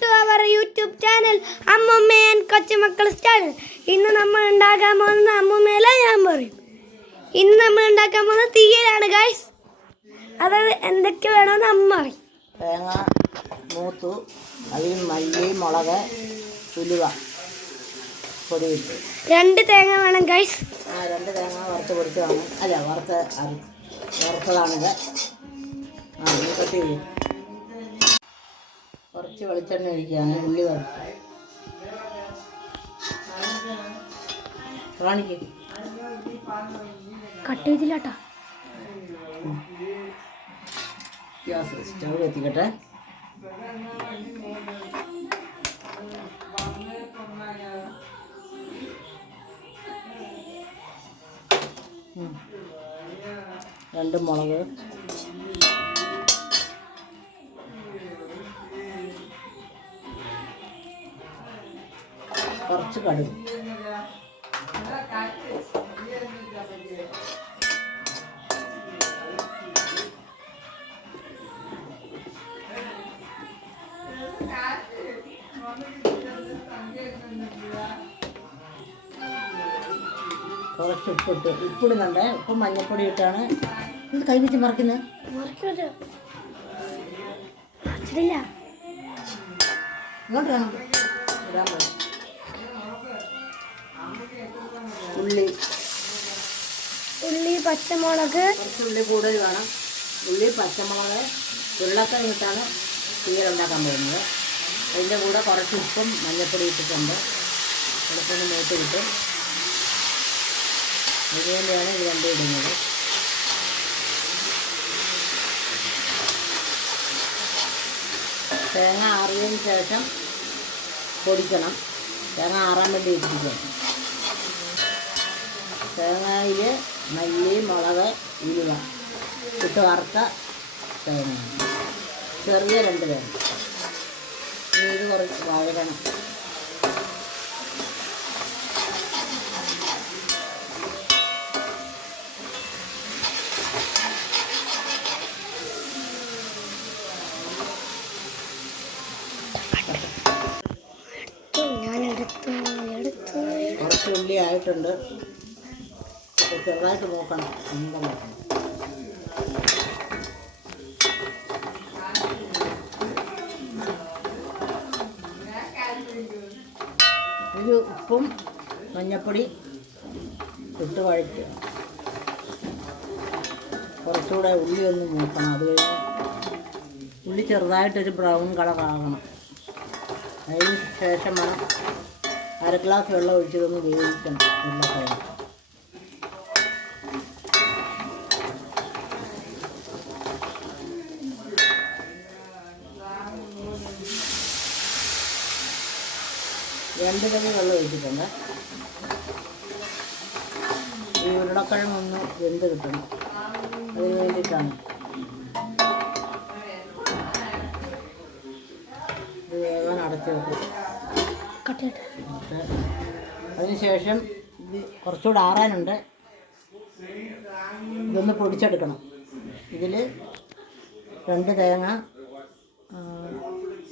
to our YouTube channel അമ്മുമ്മ and കൊച്ചുമക്കൾ channel. ഇന്ന് നമ്മൾ ഉണ്ടാക്കാൻ പോകുന്ന അമ്മുമ്മയല്ല ഞാൻ പറയും. ഇന്ന് നമ്മൾ ഉണ്ടാക്കാൻ പോകുന്ന തീയലാണ് ഗൈസ്. അതായത് എന്തൊക്കെ വേണമെന്ന് അമ്മ പറയും. തേങ്ങ മൂത്തു, അതിൽ മല്ലി, മുളക്, ഉലുവ പൊടി ഇട്ടു. 2 തേങ്ങ വേണം ഗൈസ്. 2 തേങ്ങ വറുത്ത് പൊടിച്ചതാണ്. അല്ല, വറുത്തതാണിത്. കട്ട് ചെയ്യും. കുറച്ച് വെളിച്ചെണ്ണ ഒഴിക്കുകയാണ്. ഉള്ളി വറുത്ത് കാണിക്കും. കട്ട് ചെയ്തില്ലാട്ടാ. ഗ്യാസ് സ്റ്റവ് എത്തിക്കട്ടെ. രണ്ട് മുളക്, കുറച്ച് കടുക്, കുറച്ച് ഉപ്പിട്ട് ഉപ്പിടുന്നുണ്ട്. ഉപ്പും മഞ്ഞൾപ്പൊടി ഇട്ടാണ് ഇത് കൈവച്ച് മറിക്കുന്നത്. ഇങ്ങോട്ട് വേണം ഇടാൻ പറ്റും. ഉള്ളി, പച്ചമുളക്, കുറച്ച് ഉള്ളി കൂടുതൽ വേണം. ഉള്ളി, പച്ചമുളക്, ഉരുളക്കിഴങ്ങ് ഇട്ടാണ് തീയലുണ്ടാക്കാൻ പോകുന്നത്. അതിൻ്റെ കൂടെ കുറച്ച് ഉപ്പും മഞ്ഞൾപ്പൊടി ഇട്ടിട്ടുണ്ട്. എളുപ്പം മൂത്ത് കിട്ടും. അതുകൊണ്ടാണ് ഇത് രണ്ടും ഇടുന്നത്. തേങ്ങ ആറിയതിന് ശേഷം പൊടിക്കണം. തേങ്ങ ആറാൻ വേണ്ടി ഇട്ടിരിക്കണം. തേങ്ങയിൽ മല്ലി, മുളക്, ഉലുവ ഇട്ട് വറുത്ത തേങ്ങ, ചെറിയ 2 തേങ്ങ. ഇത് കുറച്ച് വഴകണം. കുറച്ച് ഉള്ളി ആയിട്ടുണ്ട്. ചെറുതായിട്ട് നോക്കണം. ഒരു ഉപ്പും മഞ്ഞൾപ്പൊടി ഇട്ട് വഴറ്റുക. കുറച്ചുകൂടെ ഉള്ളി ഒന്ന് മൂക്കണം. അത് കഴിഞ്ഞ് ഉള്ളി ചെറുതായിട്ടൊരു ബ്രൗൺ കളർ ആകണം. അതിന് ശേഷം വേണം 1/2 ഗ്ലാസ് വെള്ളം ഒഴിച്ചതൊന്ന് വേവിക്കണം. ഉരുളക്കിഴങ്ങ് രണ്ട് തവി വെള്ളം ഒഴിച്ചിട്ടുണ്ട്. ഈ ഉരുളക്കിഴങ്ങൊന്ന് വെന്ത് കിട്ടണം. അതിന് വേണ്ടിയിട്ടാണ് ഇത് വേഗം അടച്ചു വെക്കും. അതിനുശേഷം ഇത് കുറച്ചുകൂടെ ആറാനുണ്ട്. ഇതൊന്ന് പൊടിച്ചെടുക്കണം. ഇതിൽ 2 തേങ്ങ,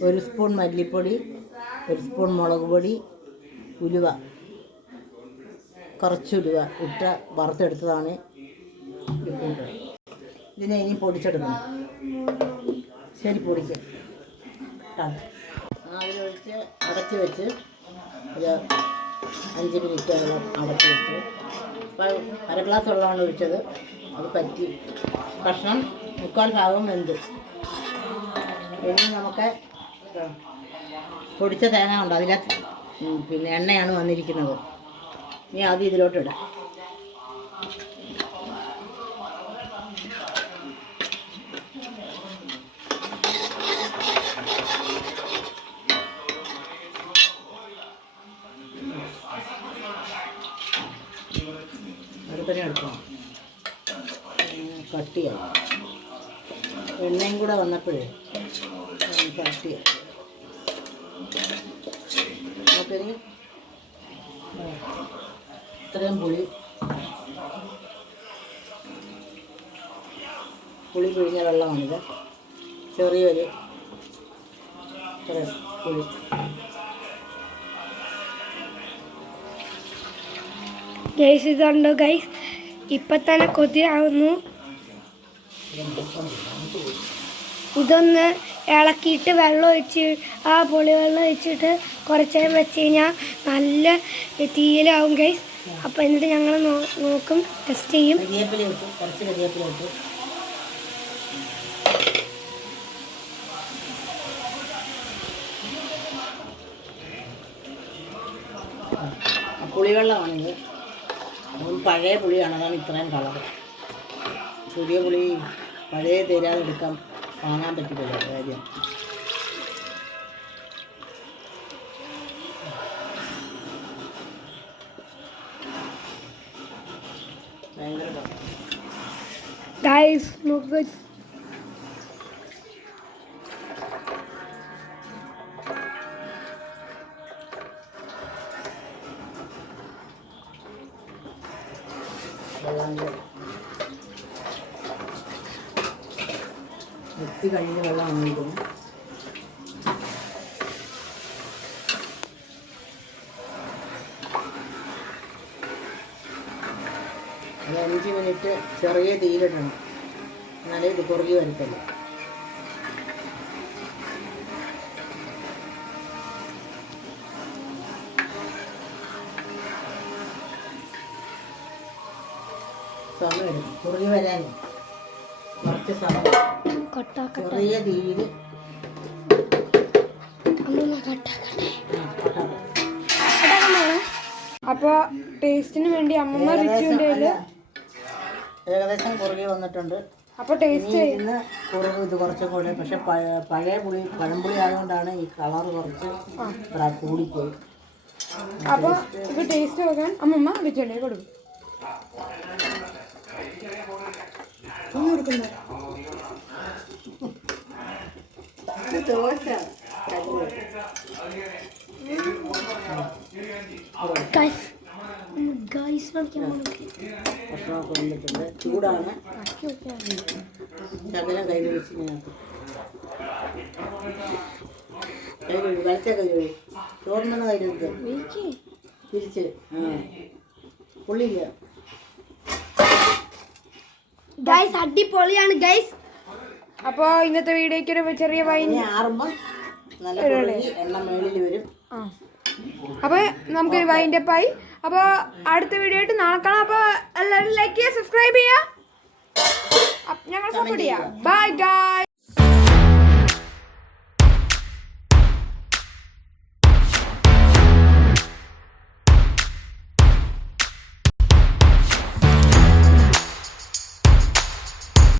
1 സ്പൂൺ മല്ലിപ്പൊടി, 1 സ്പൂൺ മുളക് പൊടി, ഉലുവ, കുറച്ച് ഉലുവ ഇട്ട് വറുത്തെടുത്തതാണ്. ഇതിനെ ഇനി പൊടിച്ചെടുക്കണം. ശരി, പൊടിക്കുക. അതിലൊഴിച്ച് അടച്ച് വെച്ച് ഒരു 5 മിനിറ്റോളം അടച്ച് വെച്ച്. അപ്പോൾ 1/2 ഗ്ലാസ് വെള്ളമാണ് ഒഴിച്ചത്. അത് പറ്റി കഷ്ണം 3/4 ഭാഗം വെന്ത്. ഇനി നമുക്ക് പൊടിച്ച തേങ്ങ ഉണ്ട്. അതിനകത്ത് പിന്നെ എണ്ണയാണ് വന്നിരിക്കുന്നത്. ഇനി ആദ്യം ഇതിലോട്ടിടാം. അടുത്തന്നെ എടുക്കണം. കട്ടിയായി എണ്ണയും കൂടെ വന്നപ്പോഴേ കട്ടിയായി. നമുക്കിനി ഇത്രയും പുളി പിഴിഞ്ഞ വെള്ളമാണിത്. ചെറിയൊരു ചെറിയ പുളി. ഗൈസ് ഇതുണ്ടോ ഗൈസ്, ഇപ്പം തന്നെ കൊതിയാവുന്നു. ഇതൊന്ന് ഇളക്കിയിട്ട് വെള്ളം ഒഴിച്ച് ആ പുളിവെള്ളം ഒഴിച്ചിട്ട് കുറച്ച് നേരം വെച്ച് കഴിഞ്ഞാൽ നല്ല തീയിലാവും ഗൈസ്. അപ്പോൾ എന്നിട്ട് ഞങ്ങൾ നോക്കും, ടെസ്റ്റ് ചെയ്യും. കരിവേപ്പില ഇട്ടു, കുറച്ച് കരിവേപ്പില ഇട്ടു. പുളിവെള്ളമാണിത്. പഴയ പുളിയാണ്, അതാണ് ഇത്രയും കളർ. പുതിയ പുളി പഴയ തേരാതെ എടുക്കാൻ വാങ്ങാൻ പറ്റില്ല കാര്യം. ഭയങ്കര ഗൈസ് നോക്ക്, മിക്സി കഴിഞ്ഞ വെള്ളം വന്നിരിക്കുന്നു. ഒരു 5 മിനിറ്റ് ചെറിയ തീയിലിടണം, എന്നാലേ ഇത് കുറുകി വരത്തുള്ളൂ. സമയം എടുക്കും കുറുകി വരാൻ, കുറച്ച് സമയം. ചെറിയ തീയിൽ അപ്പോൾ ടേസ്റ്റിന് വേണ്ടി അമ്മമ്മ റിച്ചുവിൻ്റെ ഏകദേശം കുറുകി വന്നിട്ടുണ്ട്. അപ്പോൾ ടേസ്റ്റ് ഇന്ന് കുറുകി ഇത് കുറച്ചും കൂടെ, പക്ഷെ പഴയ പുളി പഴംപുളി ആയതുകൊണ്ടാണ് ഈ കളർ കുറച്ച് കൂടിപ്പോയി. അപ്പോൾ ഇത് ടേസ്റ്റ് നോക്കാൻ അമ്മമ്മ റിച്ചുവിൻ്റെ കൊടുക്കും. ദോശ ഭക്ഷണമൊക്കെ വന്നിട്ടുണ്ട്. ചൂടാണ്, ശകലം കൈ വെച്ച് ഞാൻ കൈ കഴുകി, വലത്തെ കൈ കഴുകി, ചോറിന് കൈ കഴുകി തിരിച്ച്. പുള്ളിയില്ല ഗൈസ്, അടിപൊളിയാണ് ഗൈസ്. അപ്പോൾ ഇന്നത്തെ വീഡിയോയ്ക്ക് ഒരു ചെറിയ വൈൻ ആറുമ്പോൾ നല്ല എണ്ണ മേളിൽ വരും. അപ്പോൾ നമുക്കൊരു വൈൻഡ് അപ്പ് ആയി. അപ്പോൾ അടുത്ത വീഡിയോ ആയിട്ട് നാളെ കാണാം. അപ്പോൾ എല്ലാവരും ലൈക്ക് ചെയ്യുക, സബ്സ്ക്രൈബ് ചെയ്യുക, ഞങ്ങൾ സപ്പോർട്ട് ചെയ്യുക. Bye guys.